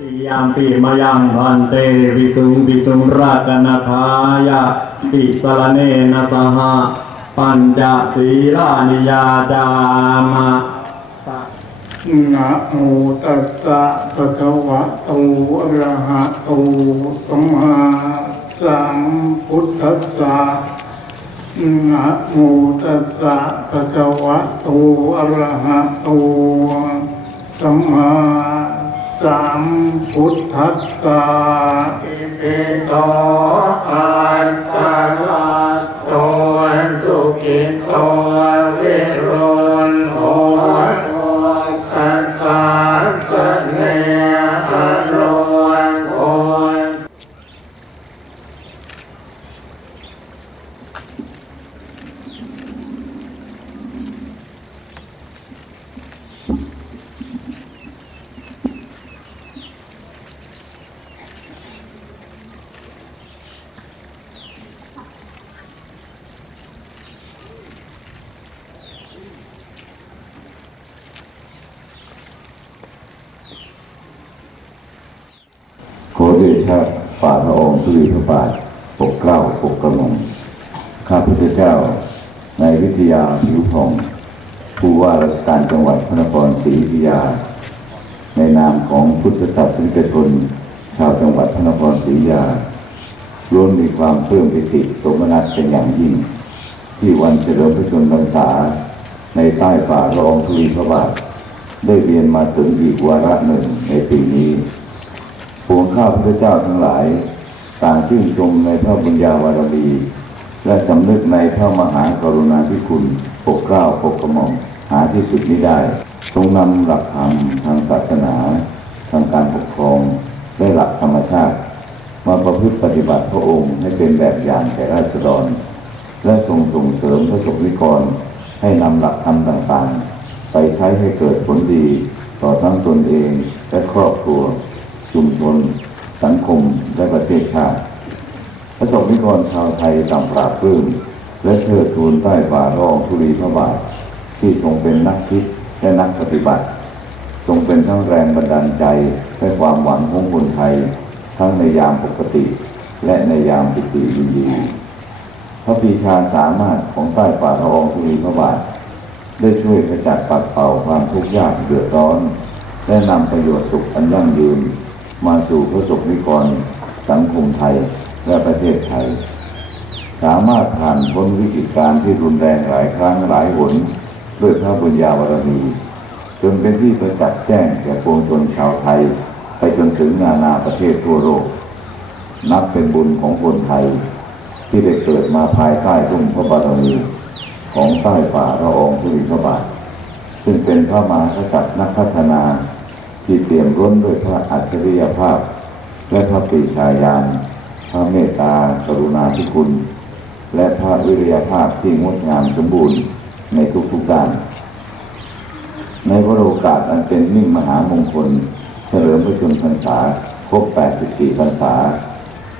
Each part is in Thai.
ปิยามปีมายังพันเตวิสุงวิสุงราชนาทายะปิสรเนนะสหปัญจศีลานิยาจามะนะโมตัสสะภะคะวะโตอะระหะโตสัมมาสัมพุทธัสสะนะโมตัสสะภะคะวะโตอะระหะโตสัมมา สัมพุทธัสสะอิปิโตอัตตะลาโตสุกิโตวิโรณโห ตัสสะสะเนอะโรโอ ขอเดชะฝ่าพระองค์ทุลีพระบาทปกเกล้าปกกระหม่อมข้าพุทธเจ้า ในวิทยาผิวผ่องผู้ว่าราชการจังหวัดพระนครศรีอยุธยา ในนามของพุทธศาสนิกชนชาวจังหวัดพระนครศรีอยุธยาล้วนมีความเพิ่มปิติสมนัสเป็นอย่างยิ่ง ที่วันเฉลิมพระชนมพรรษา ในใต้ฝ่าละอองธุลีพระบาทได้เรียนมาถึงอีกวาระหนึ่งในปีนี้ ปวงข้าพระเจ้าทั้งหลาย ต่างชื่นชมในพระบุญญาวารมี และสำนึกในพระมหากรุณาธิคุณปกเกล้าปกกระหม่อมหาที่สุดมิได้ ทรงนำหลักธรรมทางศาสนา ทางการปกครองและหลักธรรมชาติ มาประพฤติปฏิบัติพระองค์ให้เป็นแบบอย่างแก่ราษฎร และทรงส่งเสริมพระสงฆ์นิกรให้นำหลักธรรมต่างๆ ไปใช้ให้เกิดผลดี ต่อทั้งตนเองและครอบครัว ชุมชน สังคม และประเทศชาติพระสงฆ์นิกรชาวไทยต่างปราบปลื้มและเชิดทูนใต้ฝ่าละองธุลีพระบาท ที่ทรงเป็นนักคิดและนักปฏิบัติ ทรงเป็นทั้งแรงบันดาลใจและความหวังของคนไทย ทั้งในยามปกติ และในยามปิติยินดีพระปีชาสามารถของใต้ฝ่าละองธุลีพระบาท ได้ช่วยขจัดปัดเป่าความทุกข์ยากเดือดร้อน และนำประโยชน์สุขอันยั่งยืน มาสู่พระสงฆ์นิกรสังคมไทยและประเทศไทย สามารถผ่านพ้นวิกฤตการณ์ที่รุนแรงหลายครั้งหลายหนด้วยพระบุญญาวารมีจนเป็นที่ประจักษ์แจ้งแก่ปวงชนชาวไทย ไปจนถึงนานาประเทศทั่วโลก นับเป็นบุญของคนไทย ที่ได้เกิดมาภายใต้รุ่มพระบารมีของใต้ฝ่าละอองธุลีพระบาทซึ่งเป็นพระมหากษัตริย์นักพัฒนา ที่เปี่ยมล้นด้วยพระอัจฉริยภาพ และพระปรีชาญาณพระเมตตากรุณาธิคุณ และพระวิริยภาพที่งดงามสมบูรณ์ในทุกๆด้าน ในวโรกาสอันเป็นมิ่งมหามงคล เฉลิมพระชนมพรรษาครบ 84 พรรษา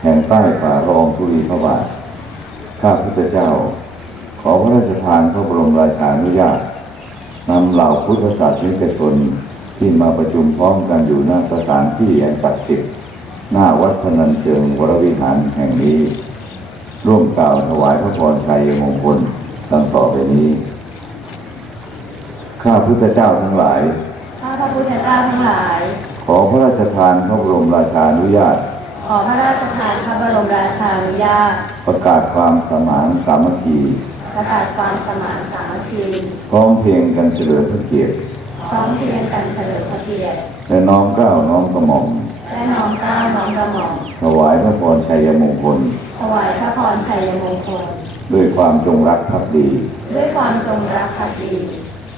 แห่งใต้ฝ่ารองธุลีพระบาท ข้าพุทธเจ้า ขอพระราชทานพระบรมราชานุญาตนำเหล่าพุทธศาสนิกชน ที่มาประชุมพร้อมกันอยู่ณสถานที่แห่งศักดิ์สิทธิ์หน้าวัดพนัญเชิงวรวิหารแห่งนี้ ร่วมกล่าวถวายพระพรชัยมงคลดังต่อไปนี้ ข้าพุทธเจ้าทั้งหลาย ข้าพระพุทธเจ้าทั้งหลาย ขอพระราชทานพระบรมราชานุญาต ขอพระราชทานพระบรมราชานุญาต ประกาศความสมานสามัคคีประกาศความสมานสามัคคีพร้อมเพรียงกันเฉลิมพระเกียรติ พร้อมเพรียงกันเฉลิมพระเกียรติและน้อมเกล้าน้อมกระหม่อมและน้อมเกล้าน้อมกระหม่อมถวายพระพรชัยมงคลถวายพระพรชัยมงคล ด้วยความจงรักภักดี ด้วยความจงรักภักดี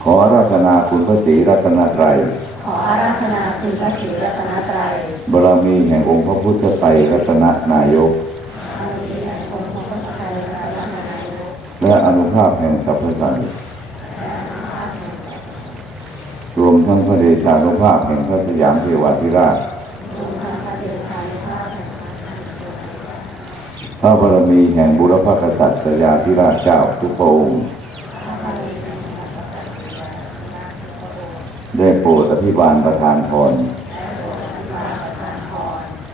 ขออาราธนาคุณพระศรีรัตนตรัยขออาราธนาคุณพระศรีรัตนตรัยบารมีแห่งองค์พระพุทธไตรรัตนนายกอามีแห่งองค์พระพุทธไตรรัตนนายกและอนุภาพแห่งสรรพสัตว์ รวมทั้งพระเดชานุภาพแห่งพระสยามเทวาธิราช พระเดชาพแห่งพระพระบารมีแห่งบุรพกษัตริย์สยาธิราชเจ้าทุกพระองค์ ได้โปรดอภิบาลประทานพร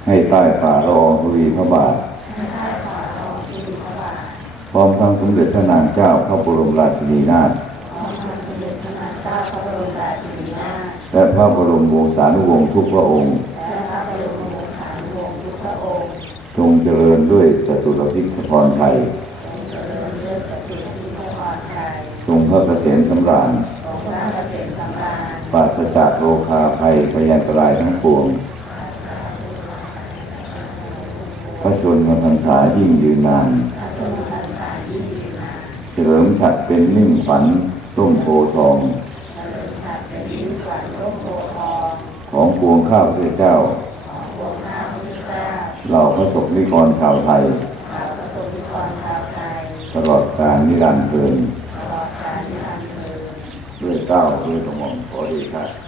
ให้ใต้ฝ่าละอองธุลีพระบาท พร้อมทั้งสมเด็จพระนางเจ้าพระบรมราชินีนาถ และพระบรมวงศานุวงศ์ทุกพระองค์จงเจริญด้วยจตุรพิธพรไทยจงพระเกษมสำราญปราศจากโรคาภัยพยันตรายทั้งปวง พระชนมพรรษายิ่งยืนนาน เฉลิมฉัดเป็นนิ่งขวัญต้มโพทอง ของปวงข้าพระเจ้า เราพระสงฆ์นิกรชาวไทย ตลอดกาลนิรันดร์เกินด้วยเก้าด้วยกระหม่อมขอเดชะ